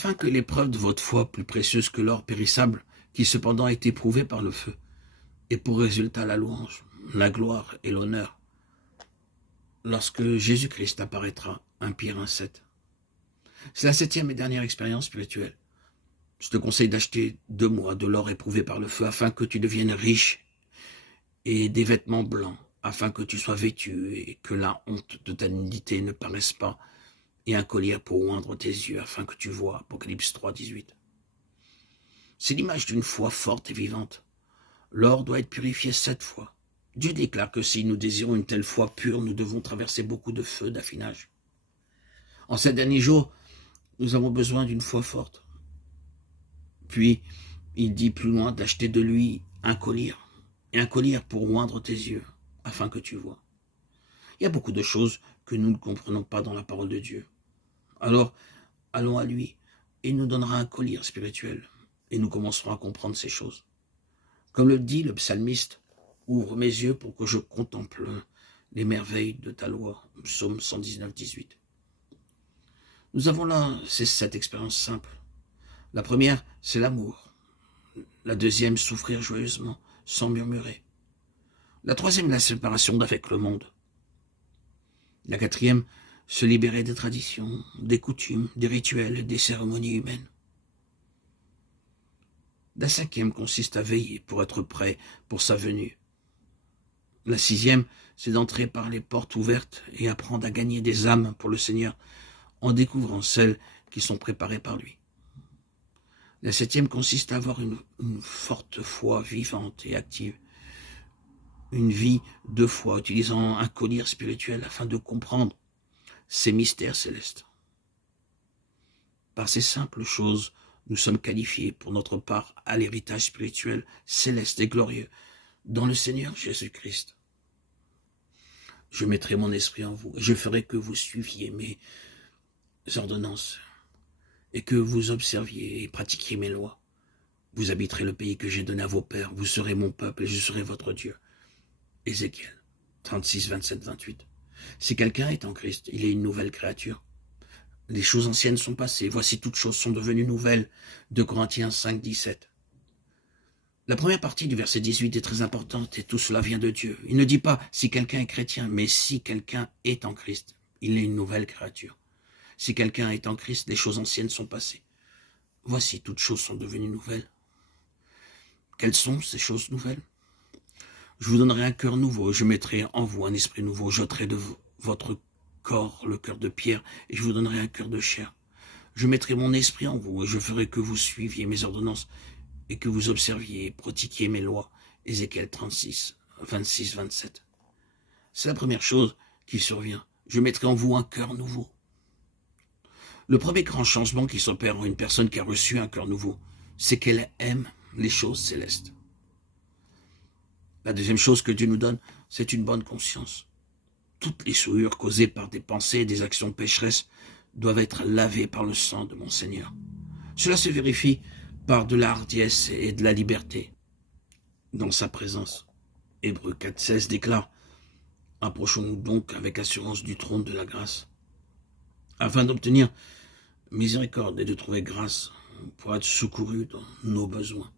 afin que l'épreuve de votre foi, plus précieuse que l'or périssable, qui cependant a été éprouvée par le feu, ait pour résultat la louange, la gloire et l'honneur, lorsque Jésus-Christ apparaîtra, 1 Pierre 1,7. C'est la 7e et dernière expérience spirituelle. Je te conseille d'acheter 2 mois de l'or éprouvé par le feu, afin que tu deviennes riche, et des vêtements blancs, afin que tu sois vêtu, et que la honte de ta nudité ne paraisse pas, et un collier pour oindre tes yeux, afin que tu vois. Apocalypse 3, 18. C'est l'image d'une foi forte et vivante. L'or doit être purifié 7 fois. Dieu déclare que si nous désirons une telle foi pure, nous devons traverser beaucoup de feux d'affinage. En ces derniers jours, nous avons besoin d'une foi forte. Puis, il dit plus loin d'acheter de lui un collier, et un collier pour oindre tes yeux, afin que tu vois. Il y a beaucoup de choses que nous ne comprenons pas dans la parole de Dieu. Alors, allons à lui, et il nous donnera un collier spirituel, et nous commencerons à comprendre ces choses. Comme le dit le psalmiste, « Ouvre mes yeux pour que je contemple les merveilles de ta loi » Psaume 119, 18. Nous avons là ces 7 expériences simples. La première, c'est l'amour. La deuxième, souffrir joyeusement, sans murmurer. La troisième, la séparation d'avec le monde. La quatrième, se libérer des traditions, des coutumes, des rituels, des cérémonies humaines. La 5e consiste à veiller pour être prêt pour sa venue. La 6e, c'est d'entrer par les portes ouvertes et apprendre à gagner des âmes pour le Seigneur en découvrant celles qui sont préparées par lui. La 7e consiste à avoir une forte foi vivante et active, une vie de foi utilisant un collier spirituel afin de comprendre ces mystères célestes. Par ces simples choses, nous sommes qualifiés pour notre part à l'héritage spirituel céleste et glorieux dans le Seigneur Jésus-Christ. Je mettrai mon esprit en vous et je ferai que vous suiviez mes ordonnances et que vous observiez et pratiquiez mes lois. Vous habiterez le pays que j'ai donné à vos pères, vous serez mon peuple et je serai votre Dieu. Ézéchiel 36, 27, 28. Si quelqu'un est en Christ, il est une nouvelle créature. Les choses anciennes sont passées, voici toutes choses sont devenues nouvelles. 2 Corinthiens 5, 17. La première partie du verset 18 est très importante et tout cela vient de Dieu. Il ne dit pas si quelqu'un est chrétien, mais si quelqu'un est en Christ, il est une nouvelle créature. Si quelqu'un est en Christ, les choses anciennes sont passées. Voici toutes choses sont devenues nouvelles. Quelles sont ces choses nouvelles? Je vous donnerai un cœur nouveau, je mettrai en vous un esprit nouveau, j'ôterai de votre corps le cœur de pierre, et je vous donnerai un cœur de chair. Je mettrai mon esprit en vous, et je ferai que vous suiviez mes ordonnances, et que vous observiez et pratiquiez mes lois. Ézéchiel 36, 26, 27. C'est la première chose qui survient. Je mettrai en vous un cœur nouveau. Le premier grand changement qui s'opère en une personne qui a reçu un cœur nouveau, c'est qu'elle aime les choses célestes. La deuxième chose que Dieu nous donne, c'est une bonne conscience. Toutes les souillures causées par des pensées et des actions pécheresses doivent être lavées par le sang de mon Seigneur. Cela se vérifie par de la hardiesse et de la liberté dans sa présence. Hébreux 4, 16 déclare « Approchons-nous donc avec assurance du trône de la grâce, afin d'obtenir miséricorde et de trouver grâce pour être secourus dans nos besoins. »